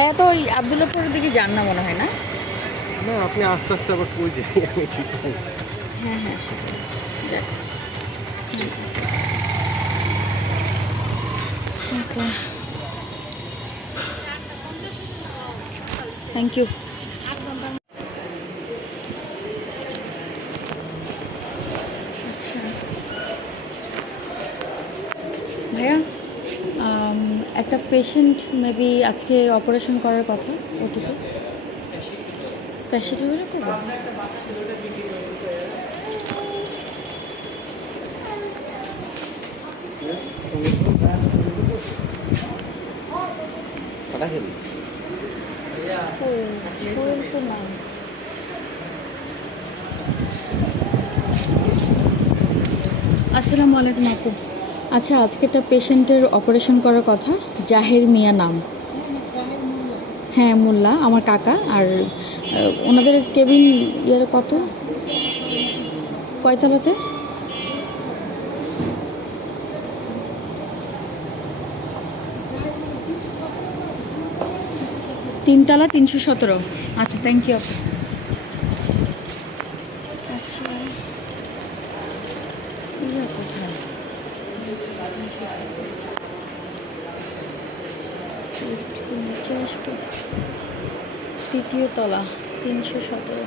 ভাইয়া তো ওই আবদুল্লাপুরের দিকে যান না মনে হয়, না? না, আপনি আস্তে আস্তে আবার কই যাই আমি ঠিক নাই। হ্যাঁ হ্যাঁ, সেটাই। যাক, ওকে, থ্যাংক ইউ। আচ্ছা ভাইয়া, একটা পেশেন্ট মেবি আজকে অপারেশন করার কথা ওটিতে। ক্যাশে ডেলিভারি করবো? পাঠাছেন? শরীর তো নাই। আসসালামু আলাইকুম আপু। আচ্ছা, আজকে একটা পেশেন্টের অপারেশন করার কথা, জাহের মিয়া নাম। হ্যাঁ, মোল্লা, আমার কাকা। আর ওনাদের কেবিন ইয়ার কত, কয়তলাতে? তিনতলা, 317। আচ্ছা, থ্যাংক ইউ আপু। আচ্ছা, ইয়া কোথায়? একটু নিচে আসবো। তৃতীয় তলা, 317।